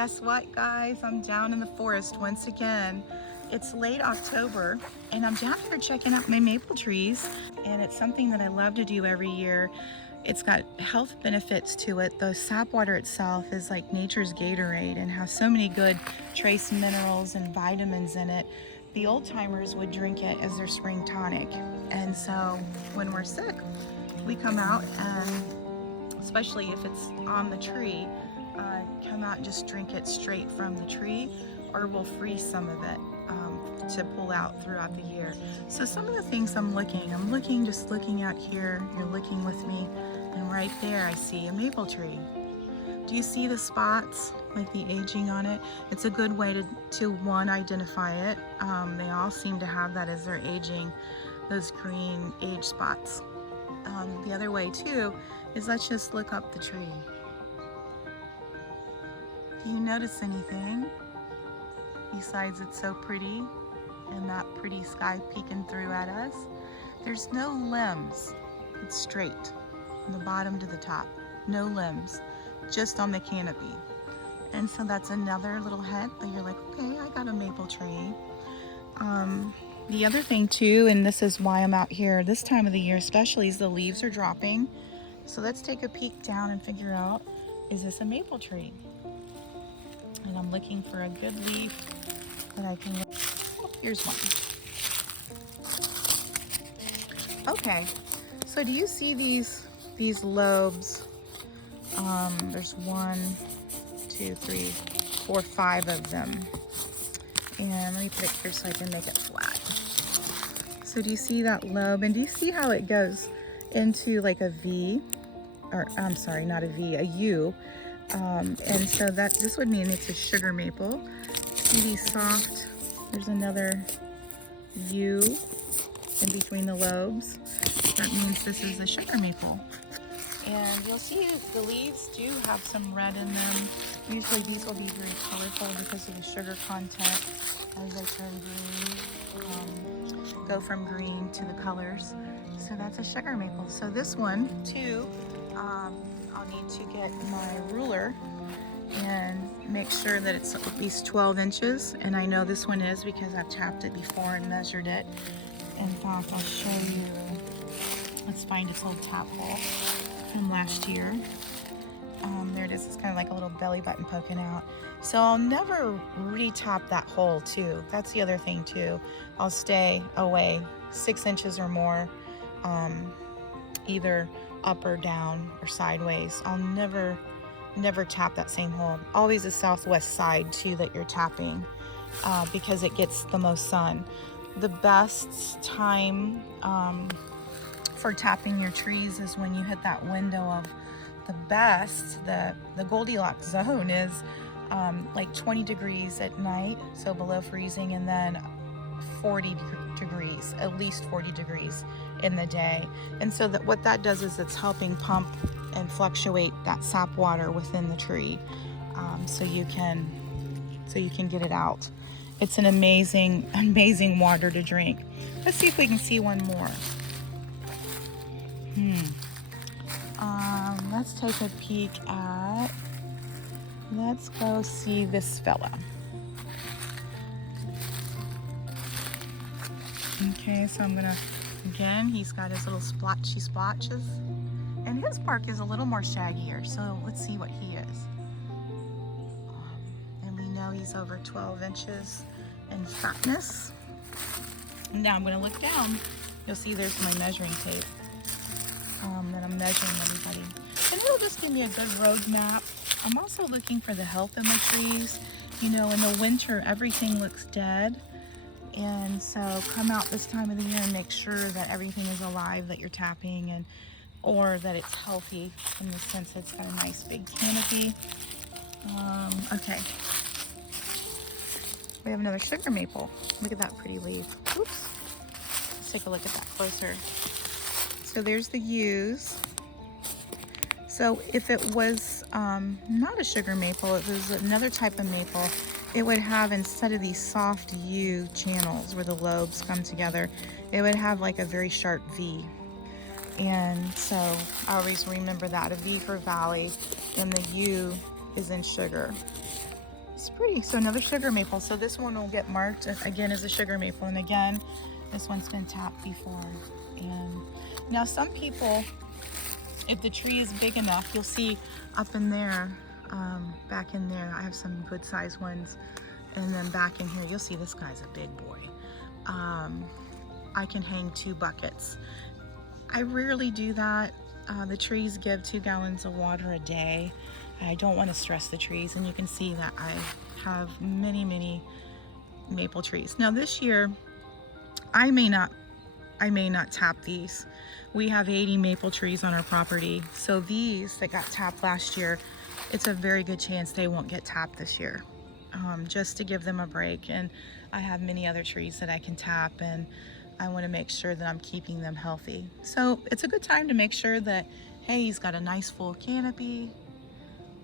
Guess what, guys? I'm down in the forest once again. It's late October and I'm down here checking out my maple trees, and it's something that I love to do every year. It's got health benefits to it. The sap water itself is like nature's Gatorade and has so many good trace minerals and vitamins in it. The old timers would drink it as their spring tonic. And so when we're sick, we come out and, especially if it's on the tree, come out and just drink it straight from the tree, or we'll freeze some of it to pull out throughout the year. So some of the things I'm looking, just looking out here, you're looking with me, and right there I see a maple tree. Do you see the spots, like the aging on it? It's a good way to one, identify it. They all seem to have that as they're aging, those green age spots. The other way too is, let's just look up the tree. Do you notice anything besides it's so pretty and that pretty sky peeking through at us? There's no limbs. It's straight from the bottom to the top. No limbs, just on the canopy. And so that's another little hint that you're like, okay, I got a maple tree. The other thing too, and this is why I'm out here this time of the year especially, is the leaves are dropping. So let's take a peek down and figure out, is this a maple tree? And I'm looking for a good leaf that I can, oh, here's one. Okay, so do you see these lobes? There's 1, 2, 3, 4, 5 of them. And let me put it here so I can make it flat. So do you see that lobe? And do you see how it goes into like a V? Or I'm sorry, not a V, a U. And so this would mean it's a sugar maple. See these soft, there's another U in between the lobes. That means this is a sugar maple. And you'll see the leaves do have some red in them. Usually these will be very colorful because of the sugar content as they turn green, go from green to the colors. So that's a sugar maple. So this one too, I'll need to get my ruler and make sure that it's at least 12 inches. And I know this one is because I've tapped it before and measured it. In fact, I'll show you. Let's find its old tap hole from last year. There it is. It's kind of like a little belly button poking out. So I'll never re-tap that hole too. That's the other thing too. I'll stay away 6 inches or more, either up or down or sideways. I'll never tap that same hole. Always the southwest side too that you're tapping, because it gets the most sun. The best time for tapping your trees is when you hit that window of the best, the Goldilocks zone is like 20 degrees at night, so below freezing, and then 40 degrees, at least 40 degrees in the day. And so what that does is it's helping pump and fluctuate that sap water within the tree, so you can get it out. It's an amazing water to drink. Let's see if we can see one more. Let's take a peek at, let's go see this fella. Okay, so I'm gonna, again, he's got his little splotchy splotches, and his bark is a little more shaggier, so let's see what he is. And we know he's over 12 inches in fatness. Now I'm gonna look down. You'll see there's my measuring tape that I'm measuring everybody. And it'll just give me a good road map. I'm also looking for the health of my trees. You know, in the winter, everything looks dead. And so come out this time of the year and make sure that everything is alive that you're tapping, and or that it's healthy in the sense that it's got a nice big canopy. Okay. We have another sugar maple. Look at that pretty leaf. Oops. Let's take a look at that closer. So there's the U's. So if it was not a sugar maple, if it was another type of maple, it would have, instead of these soft U channels where the lobes come together, it would have like a very sharp V. And so I always remember that, a V for valley, and the U is in sugar. It's pretty. So another sugar maple. So this one will get marked again as a sugar maple. And again, this one's been tapped before. And now some people, if the tree is big enough, you'll see up in there, back in there, I have some good sized ones. And then back in here, you'll see this guy's a big boy. I can hang 2 buckets. I rarely do that. The trees give 2 gallons of water a day. I don't want to stress the trees, and you can see that I have many, many maple trees. Now this year, I may not tap these. We have 80 maple trees on our property, so these that got tapped last year, it's a very good chance they won't get tapped this year, just to give them a break. And I have many other trees that I can tap, and I want to make sure that I'm keeping them healthy. So it's a good time to make sure that, hey, he's got a nice full canopy,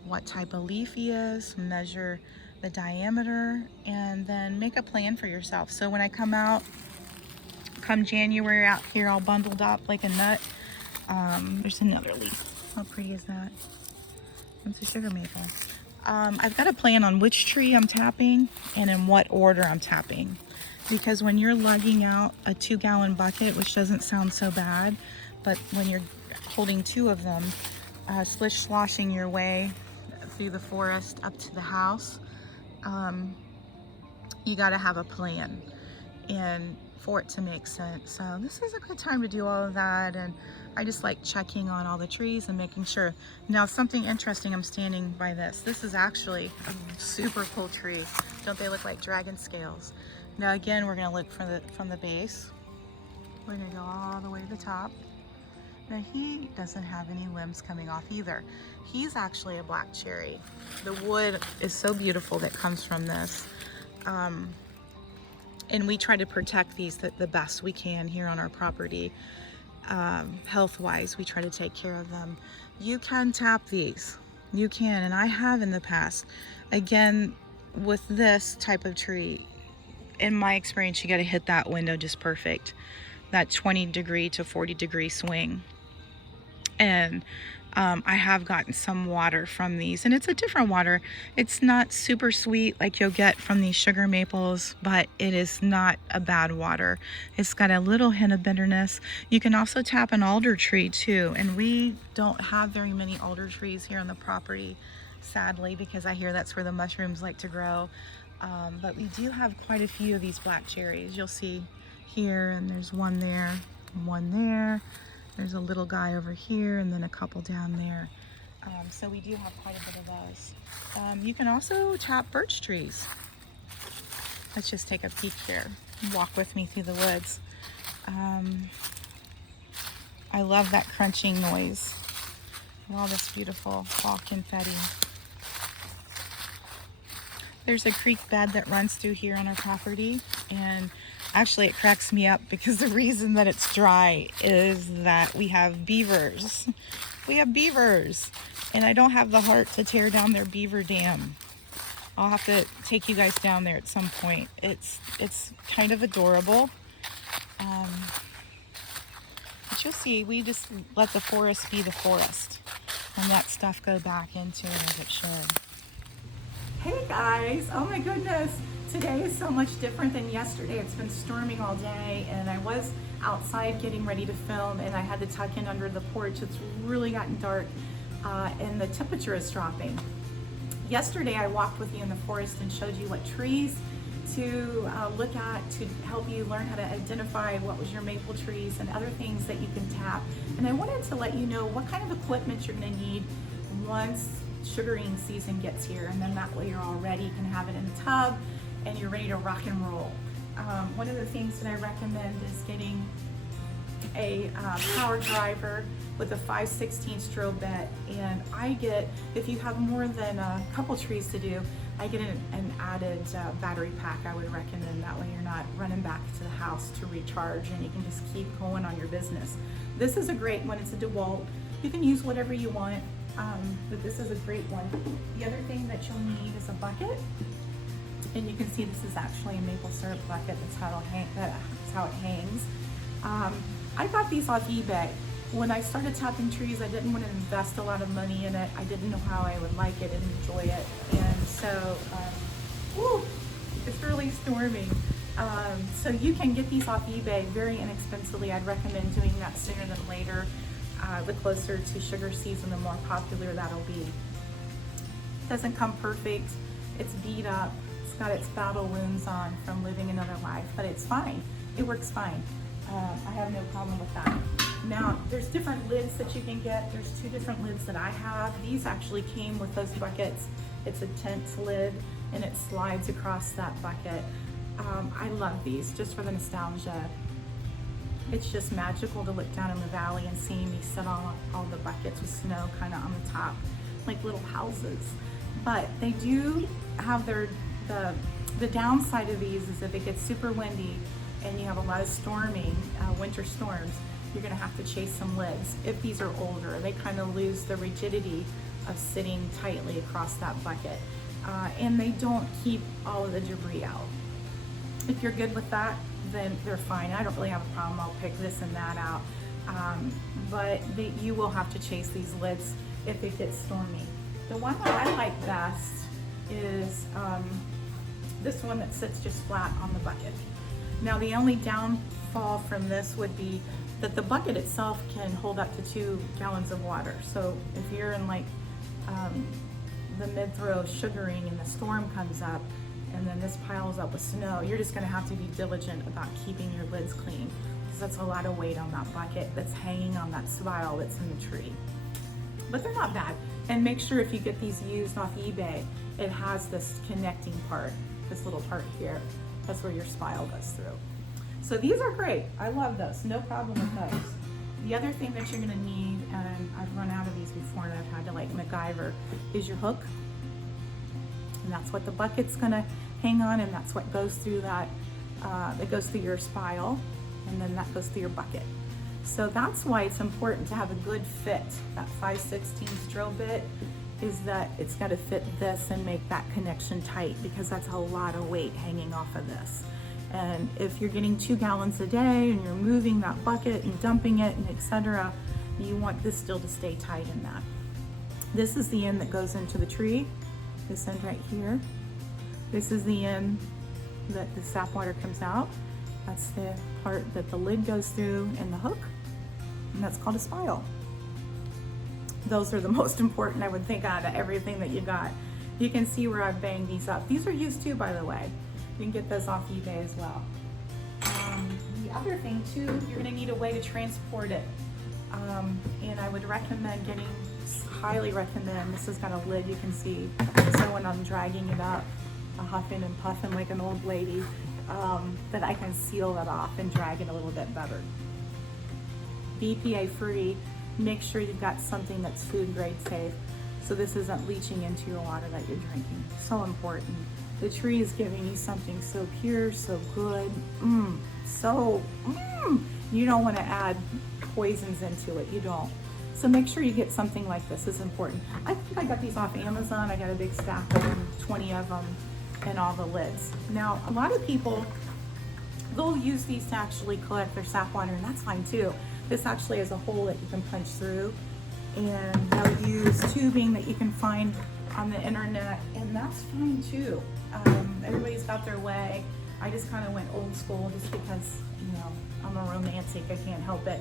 what type of leaf he is, measure the diameter, and then make a plan for yourself. So when I come out, come January, out here all bundled up like a nut. There's another leaf. How pretty is that? It's a sugar maple. I've got a plan on which tree I'm tapping and in what order I'm tapping. Because when you're lugging out a 2-gallon bucket, which doesn't sound so bad, but when you're holding 2 of them, slish-sloshing your way through the forest up to the house, you got to have a plan and for it to make sense. So this is a good time to do all of that, and I just like checking on all the trees and making sure. Now something interesting, I'm standing by this. This is actually a super cool tree. Don't they look like dragon scales? Now again, we're going to look from the base. We're going to go all the way to the top. Now he doesn't have any limbs coming off either. He's actually a black cherry. The wood is so beautiful that comes from this. And we try to protect these the best we can here on our property. Health-wise, we try to take care of them. You can tap these. You can, and I have in the past. Again, with this type of tree, in my experience, you got to hit that window just perfect, that 20-degree to 40-degree swing. And I have gotten some water from these, and it's a different water. It's not super sweet like you'll get from these sugar maples, but it is not a bad water. It's got a little hint of bitterness. You can also tap an alder tree too, and we don't have very many alder trees here on the property, sadly, because I hear that's where the mushrooms like to grow. But we do have quite a few of these black cherries. You'll see here, and there's one there, one there. There's a little guy over here, and then a couple down there. So we do have quite a bit of those. You can also tap birch trees. Let's just take a peek here. Walk with me through the woods. I love that crunching noise of all this beautiful fall confetti. There's a creek bed that runs through here on our property, and actually it cracks me up because the reason that it's dry is that we have beavers. We have beavers, and I don't have the heart to tear down their beaver dam. I'll have to take you guys down there at some point. It's kind of adorable. But you'll see, we just let the forest be the forest and let stuff go back into it as it should. Hey guys, oh my goodness, today is so much different than yesterday. It's been storming all day, and I was outside getting ready to film, and I had to tuck in under the porch. It's really gotten dark, and the temperature is dropping. Yesterday I walked with you in the forest and showed you what trees to look at to help you learn how to identify what was your maple trees and other things that you can tap. And I wanted to let you know what kind of equipment you're going to need once sugaring season gets here, and then that way you're all ready. You can have it in a tub and you're ready to rock and roll. One of the things that I recommend is getting a power driver with a 5/16 strobe bit, and I get, if you have more than a couple trees to do, I get an added battery pack. I would recommend that way you're not running back to the house to recharge, and you can just keep going on your business. This is a great one. It's a DeWalt. You can use whatever you want. But this is a great one. The other thing that you'll need is a bucket, and you can see this is actually a maple syrup bucket. That's how it hangs. I got these off eBay, When I started tapping trees, I didn't want to invest a lot of money in it. I didn't know how I would like it and enjoy it. And so, woo, it's really storming. So you can get these off eBay very inexpensively. I'd recommend doing that sooner than later. The closer to sugar season, the more popular that'll be. It doesn't come perfect. It's beat up. It's got its battle wounds on from living another life, but it's fine. It works fine. I have no problem with that. Now, there's different lids that you can get. There's 2 different lids that I have. These actually came with those buckets. It's a tent lid and it slides across that bucket. I love these just for the nostalgia. It's just magical to look down in the valley and see me sit on all the buckets with snow kind of on the top, like little houses. But they do have the downside of these is if it gets super windy and you have a lot of storming, winter storms, you're gonna have to chase some lids. If these are older, they kind of lose the rigidity of sitting tightly across that bucket. And they don't keep all of the debris out. If you're good with that, then they're fine. I don't really have a problem. I'll pick this and that out. But you will have to chase these lids if it gets stormy. The one that I like best is this one that sits just flat on the bucket. Now the only downfall from this would be that the bucket itself can hold up to 2 gallons of water. So if you're in like the mid-throw of sugaring and the storm comes up and then this piles up with snow, you're just gonna have to be diligent about keeping your lids clean because that's a lot of weight on that bucket that's hanging on that spile that's in the tree. But they're not bad. And make sure if you get these used off eBay, it has this connecting part, this little part here. That's where your spile goes through. So these are great. I love those. No problem with those. The other thing that you're gonna need, and I've run out of these before and I've had to like MacGyver, is your hook. And that's what the bucket's gonna hang on, and that's what goes through that, that goes through your spile, and then that goes through your bucket. So that's why it's important to have a good fit. That 5/16 drill bit is that it's got to fit this and make that connection tight, because that's a lot of weight hanging off of this. And if you're getting 2 gallons a day and you're moving that bucket and dumping it and etc., you want this still to stay tight in that. This is the end that goes into the tree, this end right here. This is the end that the sap water comes out. That's the part that the lid goes through and the hook, and that's called a spile. Those are the most important, I would think, out of everything that you got. You can see where I've banged these up. These are used too, by the way. You can get those off eBay as well. The other thing too, you're gonna need a way to transport it. And I would recommend highly recommend, this has got a lid you can see, so when I'm dragging it up, huffing and puffing like an old lady, that I can seal that off and drag it a little bit better. BPA free, make sure you've got something that's food grade safe, so this isn't leaching into your water that you're drinking. So important. The tree is giving you something so pure, so good, you don't want to add poisons into it, you don't. So make sure you get something like this, is important. I think I got these off Amazon. I got a big stack of them, 20 of them, and all the lids. Now, a lot of people, they'll use these to actually collect their sap water, and that's fine too. This actually has a hole that you can punch through, and they'll use tubing that you can find on the internet, and that's fine too. Everybody's got their way. I just kind of went old school just because, you know, I'm a romantic, I can't help it.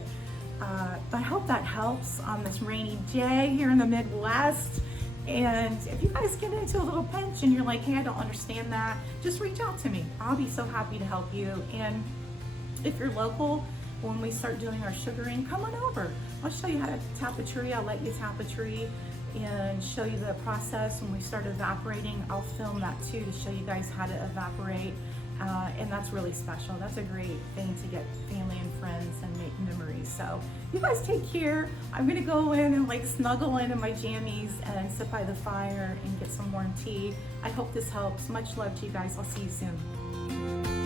But I hope that helps on this rainy day here in the Midwest. And if you guys get into a little pinch and you're like, hey, I don't understand that, just reach out to me. I'll be so happy to help you. And if you're local, when we start doing our sugaring, come on over. I'll show you how to tap a tree. I'll let you tap a tree and show you the process. When we start evaporating, I'll film that too to show you guys how to evaporate. And that's really special. That's a great thing to get family and friends and make memories. So you guys take care. I'm gonna go in and like snuggle in my jammies and sit by the fire and get some warm tea. I hope this helps. Much love to you guys. I'll see you soon.